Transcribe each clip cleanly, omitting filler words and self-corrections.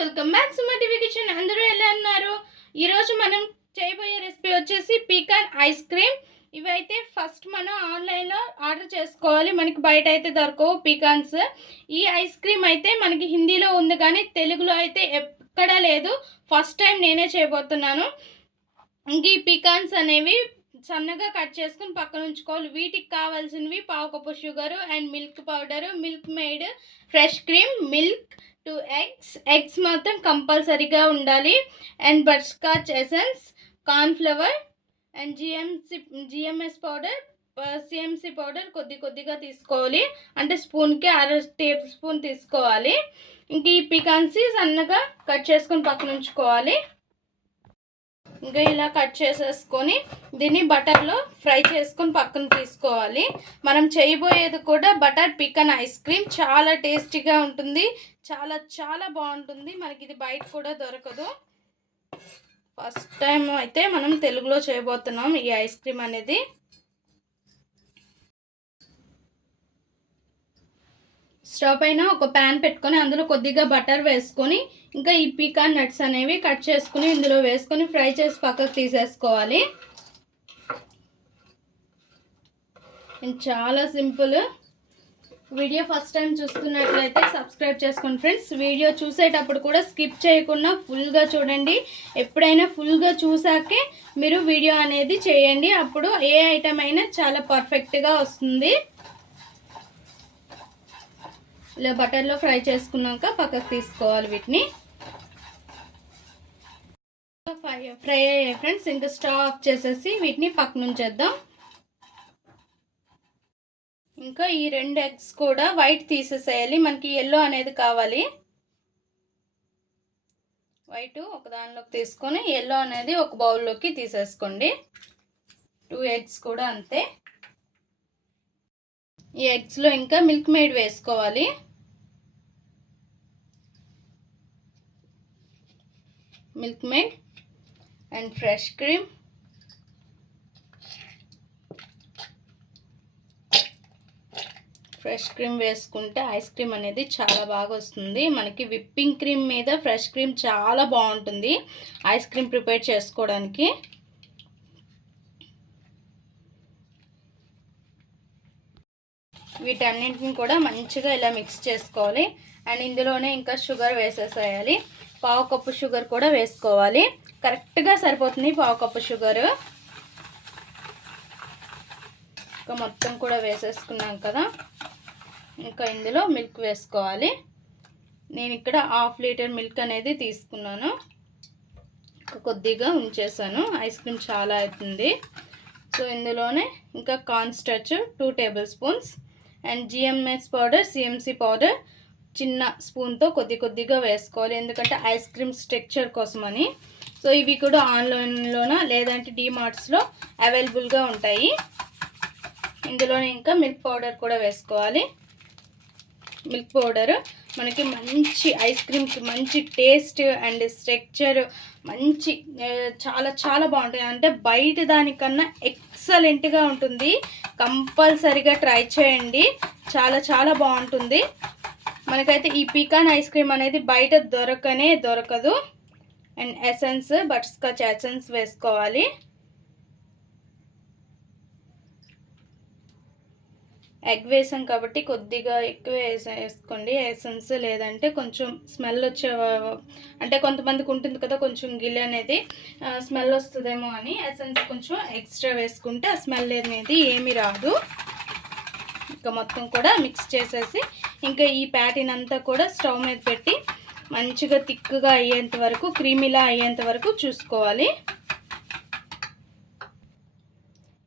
Welcome back to my TV kitchen. అందరూ ఎలా ఉన్నారు? ఈరోజు మనం చేయబోయే రెసిపీ వచ్చేసి పీకాన్ ఐస్ క్రీమ్. ఇవైతే ఫస్ట్ మనం ఆన్లైన్లో ఆర్డర్ చేసుకోవాలి, మనకి బయట అయితే దొరకవు పీకాన్స్. ఈ ఐస్ క్రీమ్ అయితే మనకి హిందీలో ఉంది కానీ తెలుగులో అయితే ఎక్కడా లేదు. ఫస్ట్ టైం నేనే చేయబోతున్నాను. ఇంక ఈ పీకాన్స్ అనేవి సన్నగా కట్ చేసుకుని పక్కన ఉంచుకోవాలి. వీటికి కావాల్సినవి పావు cup sugar and milk powder, milk made, fresh cream, milk, 2 eggs మాత్రం కంపల్సరీగా ఉండాలి. And butterscotch essence, cornflour and GMS powder, CMC powder కొద్దిగా తీసుకోవాలి. అంటే స్పూన్కి 1/2 టేబుల్ స్పూన్ తీసుకోవాలి. ఇంక ఈ పికాన్సి సన్నగా కట్ చేసుకొని పక్కన ఉంచుకోవాలి. ఇంకా ఇలా కట్ చేసేసుకొని దీన్ని బటర్లో ఫ్రై చేసుకొని పక్కన తీసుకోవాలి. మనం చేయబోయేది కూడా బటర్ పీకాన్ ఐస్ క్రీమ్. చాలా టేస్టీగా ఉంటుంది, చాలా బాగుంటుంది. మనకి ఇది బయట కూడా దొరకదు. ఫస్ట్ టైం అయితే మనం తెలుగులో చేయబోతున్నాం ఈ ఐస్ క్రీమ్ అనేది. స్టవ్ పైన ఒక ప్యాన్ పెట్టుకొని అందులో కొద్దిగా బటర్ వేసుకొని ఇంకా ఈ పీకాన్ నట్స్ అనేవి కట్ చేసుకుని ఇందులో వేసుకొని ఫ్రై చేసి పక్కకు తీసేసుకోవాలి. చాలా సింపుల్. వీడియో ఫస్ట్ టైం చూస్తున్నట్లయితే సబ్స్క్రైబ్ చేసుకోండి ఫ్రెండ్స్. వీడియో చూసేటప్పుడు కూడా స్కిప్ చేయకుండా ఫుల్గా చూడండి. ఎప్పుడైనా ఫుల్గా చూసాకే మీరు వీడియో అనేది చేయండి, అప్పుడు ఏ ఐటమ్ అయినా చాలా పర్ఫెక్ట్గా వస్తుంది. ఇలా బటర్లో ఫ్రై చేసుకున్నాక పక్కకు తీసుకోవాలి. వీటిని ఫ్రై అయ్యాయి ఫ్రెండ్స్. ఇంకా స్టవ్ ఆఫ్ చేసేసి వీటిని పక్కన ఉంచేద్దాం. ఇంకా ఈ 2 ఎగ్స్ కూడా వైట్ తీసేసేయాలి. మనకి ఎల్లో అనేది కావాలి. వైట్ ఒక దానిలోకి తీసుకొని ఎల్లో అనేది ఒక బౌల్లోకి తీసేసుకోండి. 2 ఎగ్స్ కూడా అంతే. ఈ ఎగ్స్లో ఇంకా మిల్క్ మేడ్ వేసుకోవాలి. Milk made and fresh cream, వేసుకుంటే ఐస్ క్రీమ్ అనేది చాలా బాగా వస్తుంది. మనకి విప్పింగ్ క్రీమ్ మీద ఫ్రెష్ క్రీమ్ చాలా బాగుంటుంది ఐస్ క్రీమ్ ప్రిపేర్ చేసుకోవడానికి. వీటన్నింటిని కూడా మంచిగా ఇలా మిక్స్ చేసుకోవాలి. అండ్ ఇందులోనే ఇంకా షుగర్ వేసేసేయాలి. పావు కప్పు షుగర్ కూడా వేసుకోవాలి. కరెక్ట్గా సరిపోతుంది పావు కప్పు షుగరు. ఇంకా మొత్తం కూడా వేసేసుకున్నాం కదా. ఇంకా ఇందులో మిల్క్ వేసుకోవాలి. నేను ఇక్కడ 1/2 లీటర్ మిల్క్ అనేది తీసుకున్నాను. కొద్దిగా ఉంచేసాను, ఐస్ క్రీమ్ చాలా అవుతుంది. సో ఇందులోనే ఇంకా corn starch 2 table spoons and GMS powder, CMC powder చిన్న స్పూన్తో కొద్దిగా వేసుకోవాలి, ఎందుకంటే ఐస్ క్రీమ్ స్ట్రక్చర్ కోసమని. సో ఇవి కూడా ఆన్లైన్లోన లేదంటే డీమార్ట్స్లో అవైలబుల్గా ఉంటాయి. ఇందులోనే ఇంకా మిల్క్ పౌడర్ కూడా వేసుకోవాలి. మిల్క్ పౌడర్ మనకి మంచి ఐస్ క్రీమ్కి మంచి టేస్ట్ అండ్ స్ట్రక్చర్ మంచి చాలా బాగుంటుంది. అంటే బయట దానికన్నా ఎక్సలెంట్గా ఉంటుంది. కంపల్సరీగా ట్రై చేయండి, చాలా బాగుంటుంది. మనకైతే ఈ పీకాన్ ఐస్ క్రీమ్ అనేది బయట దొరకదు. అండ్ ఎసెన్స్, బటర్స్కాచ్ ఎసెన్స్ వేసుకోవాలి. ఎగ్ వేసాం కాబట్టి కొద్దిగా ఎక్కువ వేసుకోండి ఎసెన్స్, లేదంటే కొంచెం స్మెల్ వచ్చే, అంటే కొంతమందికి ఉంటుంది కదా కొంచెం గిల్ అనేది స్మెల్ వస్తుందేమో అని ఎసెన్స్ కొంచెం ఎక్స్ట్రా వేసుకుంటే ఆ స్మెల్ అనేది ఏమీ రాదు. ఇంకా మొత్తం కూడా మిక్స్ చేసేసి ఇంకా ఈ ప్యాటీని అంతా కూడా స్టవ్ మీద పెట్టి మంచిగా థిక్గా అయ్యేంత వరకు, క్రీమీలా అయ్యేంత వరకు చూసుకోవాలి.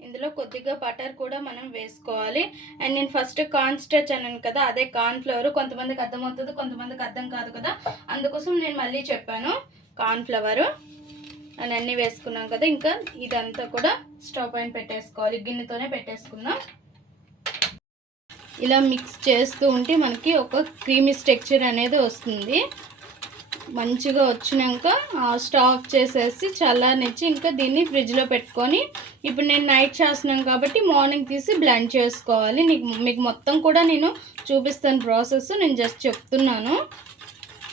ఇందులో కొద్దిగా బటర్ కూడా మనం వేసుకోవాలి. అండ్ నేను ఫస్ట్ కార్న్ స్టార్చ్ అన్నాను కదా, అదే కార్న్ ఫ్లవర్. కొంతమందికి అర్థమవుతుంది, కొంతమందికి అర్థం కాదు కదా, అందుకోసం నేను మళ్ళీ చెప్పాను. కార్న్ ఫ్లవర్ అని అన్నీ వేసుకున్నాం కదా. ఇంకా ఇదంతా కూడా స్టవ్ పైన పెట్టేసుకోవాలి. గిన్నెతోనే పెట్టేసుకుందాం. ఇలా మిక్స్ చేస్తూ ఉంటే మనకి ఒక క్రీమీ స్ట్రక్చర్ అనేది వస్తుంది. మంచిగా వచ్చినాక స్టవ్ ఆఫ్ చేసేసి చల్లారనిచ్చి ఇంకా దీన్ని ఫ్రిడ్జ్లో పెట్టుకొని, ఇప్పుడు నేను నైట్ చేస్తున్నాను కాబట్టి మార్నింగ్ తీసి బ్లెండ్ చేసుకోవాలి. మీకు మొత్తం కూడా నేను చూపిస్తాను ప్రాసెస్, నేను జస్ట్ చెప్తున్నాను.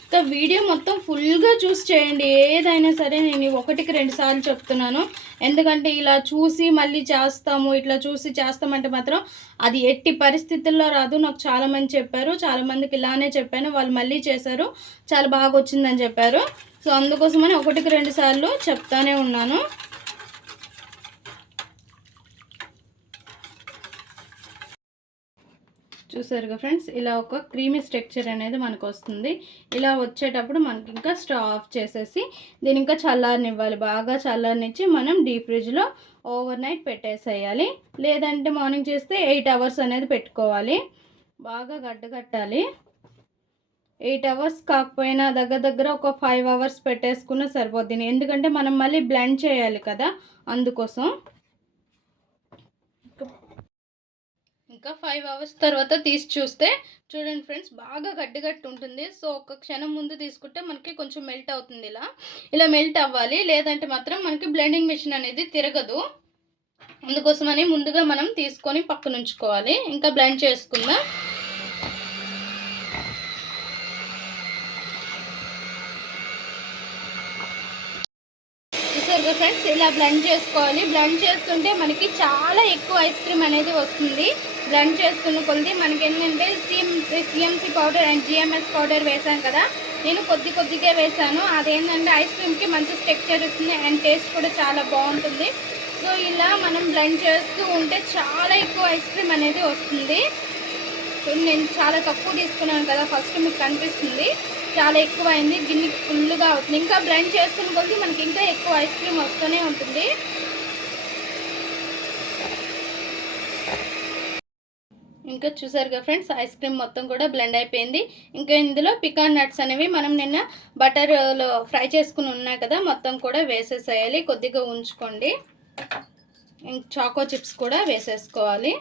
ఇంకా వీడియో మొత్తం ఫుల్గా చూసి చేయండి. ఏదైనా సరే నేను 1కి 2 సార్లు చెప్తున్నాను. ఎందుకంటే ఇలా చూసి మళ్ళీ చేస్తాము, ఇట్లా చూసి చేస్తామంటే మాత్రం అది ఎట్టి పరిస్థితుల్లో రాదు. నాకు చాలామంది చెప్పారు. చాలామందికి ఇలానే చెప్పాను. వాళ్ళు మళ్ళీ చేశారు. చాలా బాగా వచ్చిందని చెప్పారు. సో అందుకోసమని 1కి 2 సార్లు చెప్తానే ఉన్నాను. చూసారుగా ఫ్రెండ్స్, ఇలా ఒక క్రీమీ స్ట్రక్చర్ అనేది మనకు వస్తుంది. ఇలా వచ్చేటప్పుడు మనకి ఇంకా స్టవ్ ఆఫ్ చేసేసి దీని ఇంకా చల్లారనివ్వాలి. బాగా చల్లారనిచ్చి మనం డీప్ ఫ్రిడ్జ్లో ఓవర్ నైట్ పెట్టేసేయాలి. లేదంటే మార్నింగ్ చేస్తే 8 అవర్స్ అనేది పెట్టుకోవాలి. బాగా గడ్డగట్టాలి. 8 అవర్స్ కాకపోయినా దగ్గర ఒక 5 అవర్స్ పెట్టేసుకున్న సరిపోద్ది. ఎందుకంటే మనం మళ్ళీ బ్లెండ్ చేయాలి కదా, అందుకోసం. ఇంకా 5 అవర్స్ తర్వాత తీసి చూస్తే చూడండి ఫ్రెండ్స్, బాగా గడ్డగట్టు ఉంటుంది. సో ఒక క్షణం ముందు తీసుకుంటే మనకి కొంచెం మెల్ట్ అవుతుంది. ఇలా మెల్ట్ అవ్వాలి. లేదంటే మాత్రం మనకి బ్లెండింగ్ మెషిన్ అనేది తిరగదు. అందుకోసమని ముందుగా మనం తీసుకొని పక్కన ఉంచుకోవాలి. ఇంకా బ్లెండ్ చేసుకుందాం. చూసారుగా ఫ్రెండ్స్, ఇలా బ్లెండ్ చేసుకోవాలి. బ్లెండ్ చేస్తుంటే మనకి చాలా ఎక్కువ ఐస్ క్రీమ్ అనేది వస్తుంది. బ్లెండ్ చేస్తున్న కొద్ది మనకి ఏంటంటే CMC powder and GMS powder వేసాను కదా, నేను కొద్దిగా వేసాను. అదేంటంటే ఐస్ క్రీమ్కి మంచి టెక్స్చర్ ఇస్తుంది అండ్ టేస్ట్ కూడా చాలా బాగుంటుంది. సో ఇలా మనం బ్లెండ్ చేస్తూ ఉంటే చాలా ఎక్కువ ఐస్ క్రీమ్ అనేది వస్తుంది. నేను చాలా తక్కువ తీసుకున్నాను కదా, ఫస్ట్ మీకు కనిపిస్తుంది చాలా ఎక్కువ అయింది. గిన్నెకి ఫుల్గా అవుతుంది. ఇంకా బ్లెండ్ చేసుకున్న కొద్ది మనకి ఇంకా ఎక్కువ ఐస్ క్రీమ్ వస్తూనే ఉంటుంది. ఇంకా చూసారుగా ఫ్రెండ్స్, ఐస్ క్రీమ్ మొత్తం కూడా బ్లెండ్ అయిపోయింది. ఇంకా ఇందులో పికాన్ నట్స్ అనేవి మనం నిన్న బటర్లో ఫ్రై చేసుకుని ఉన్నాయి కదా, మొత్తం కూడా వేసేసేయాలి. కొద్దిగా ఉంచుకోండి. చాకో చిప్స్ కూడా వేసేసుకోవాలి.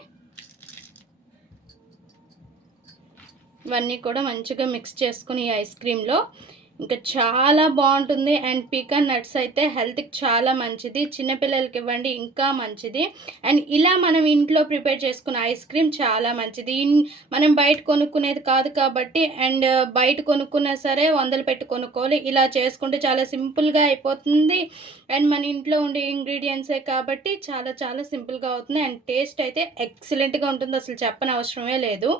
ఇవన్నీ కూడా మంచిగా మిక్స్ చేసుకుని ఈ ఐస్ క్రీమ్లో ఇంకా చాలా బాగుంటుంది. అండ్ పీకాన్ నట్స్ అయితే హెల్త్కి చాలా మంచిది. చిన్నపిల్లలకి ఇవ్వండి ఇంకా మంచిది. అండ్ ఇలా మనం ఇంట్లో ప్రిపేర్ చేసుకున్న ఐస్ క్రీమ్ చాలా మంచిది. మనం బయట కొనుక్కునేది కాదు కాబట్టి, అండ్ బయట కొనుక్కున్నా సరే 100 పెట్టి కొనుక్కోవాలి. ఇలా చేసుకుంటే చాలా సింపుల్గా అయిపోతుంది. అండ్ మన ఇంట్లో ఉండే ఇంగ్రీడియంట్సే కాబట్టి చాలా సింపుల్గా అవుతుంది. అండ్ టేస్ట్ అయితే ఎక్సలెంట్గా ఉంటుంది, అసలు చెప్పని అవసరమే లేదు.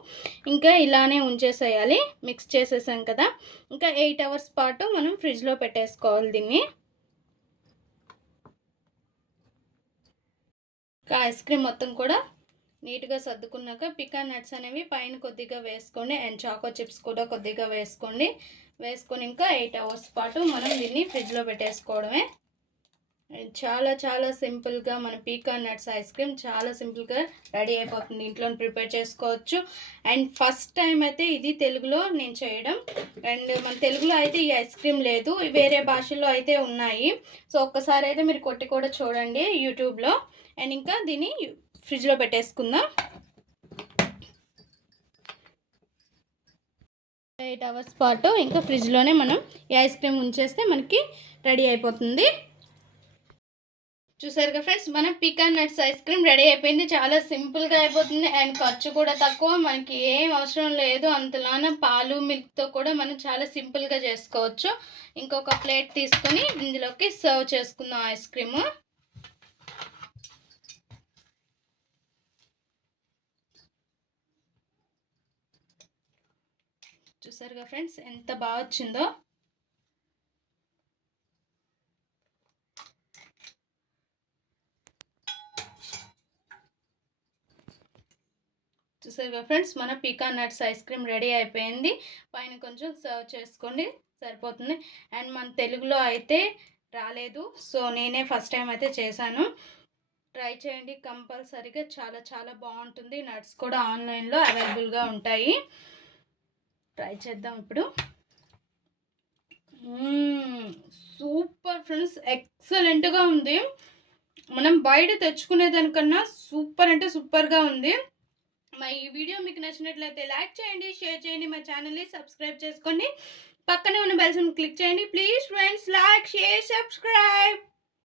ఇంకా ఇలానే ఉంచేసేయాలి. మిక్స్ చేసేసాం కదా, ఇంకా 8 అవర్స్ పాటు మనం ఫ్రిడ్జ్లో పెట్టేసుకోవాలి దీన్ని. ఇంకా ఐస్ క్రీమ్ మొత్తం కూడా నీట్గా సర్దుకున్నాక పికాన్ నట్స్ అనేవి పైన కొద్దిగా వేసుకోండి. అండ్ చాకో చిప్స్ కూడా కొద్దిగా వేసుకొని ఇంకా 8 అవర్స్ పాటు మనం దీన్ని ఫ్రిడ్జ్లో పెట్టేసుకోవడమే. చాలా సింపుల్గా మన పీకాన్ నట్స్ ఐస్ క్రీమ్ చాలా సింపుల్గా రెడీ అయిపోతుంది. ఇంట్లో ప్రిపేర్ చేసుకోవచ్చు. అండ్ ఫస్ట్ టైం అయితే ఇది తెలుగులో నేను చేయడం. అండ్ మన తెలుగులో అయితే ఈ ఐస్ క్రీమ్ లేదు, వేరే భాషల్లో అయితే ఉన్నాయి. సో ఒక్కసారి అయితే మీరు కొట్టి కూడా చూడండి యూట్యూబ్లో. అండ్ ఇంకా దీన్ని ఫ్రిడ్జ్లో పెట్టేసుకుందాం. 8 అవర్స్ పాటు ఇంకా ఫ్రిడ్జ్లోనే మనం ఈ ఐస్ క్రీమ్ ఉంచేస్తే మనకి రెడీ అయిపోతుంది. చూసారుగా ఫ్రెండ్స్, మన pecan nuts ice cream ready అయిపోయింది. చాలా సింపుల్గా అయిపోతుంది. అండ్ ఖర్చు కూడా తక్కువ. మనకి ఏం అవసరం లేదు. అంతలాన పాలు మిల్క్తో కూడా మనం చాలా సింపుల్గా చేసుకోవచ్చు. ఇంకొక ప్లేట్ తీసుకొని ఇందులోకి సర్వ్ చేసుకుందాం ఐస్ క్రీము. చూసారుగా ఫ్రెండ్స్, ఎంత బాగా వచ్చిందో. చూసారుగా ఫ్రెండ్స్, మన pecan nuts ice cream ready అయిపోయింది. పైన కొంచెం సర్వ్ చేసుకోండి, సరిపోతుంది. అండ్ మన తెలుగులో అయితే రాలేదు, సో నేనే ఫస్ట్ టైం అయితే చేశాను. ట్రై చేయండి కంపల్సరీగా, చాలా బాగుంటుంది. నట్స్ కూడా ఆన్లైన్లో అవైలబుల్గా ఉంటాయి. ట్రై చేద్దాం ఇప్పుడు. సూపర్ ఫ్రెండ్స్, ఎక్సలెంట్గా ఉంది. మనం బయట తెచ్చుకునేదానికన్నా సూపర్ అంటే సూపర్గా ఉంది. మా ఈ వీడియో మీకు నచ్చినట్లయితే లైక్ చేయండి, షేర్ చేయండి, మా ఛానల్ని సబ్స్క్రైబ్ చేసుకోండి. పక్కనే ఉన్న బెల్ సింబల్ క్లిక్ చేయండి. Please friends, like, share, subscribe.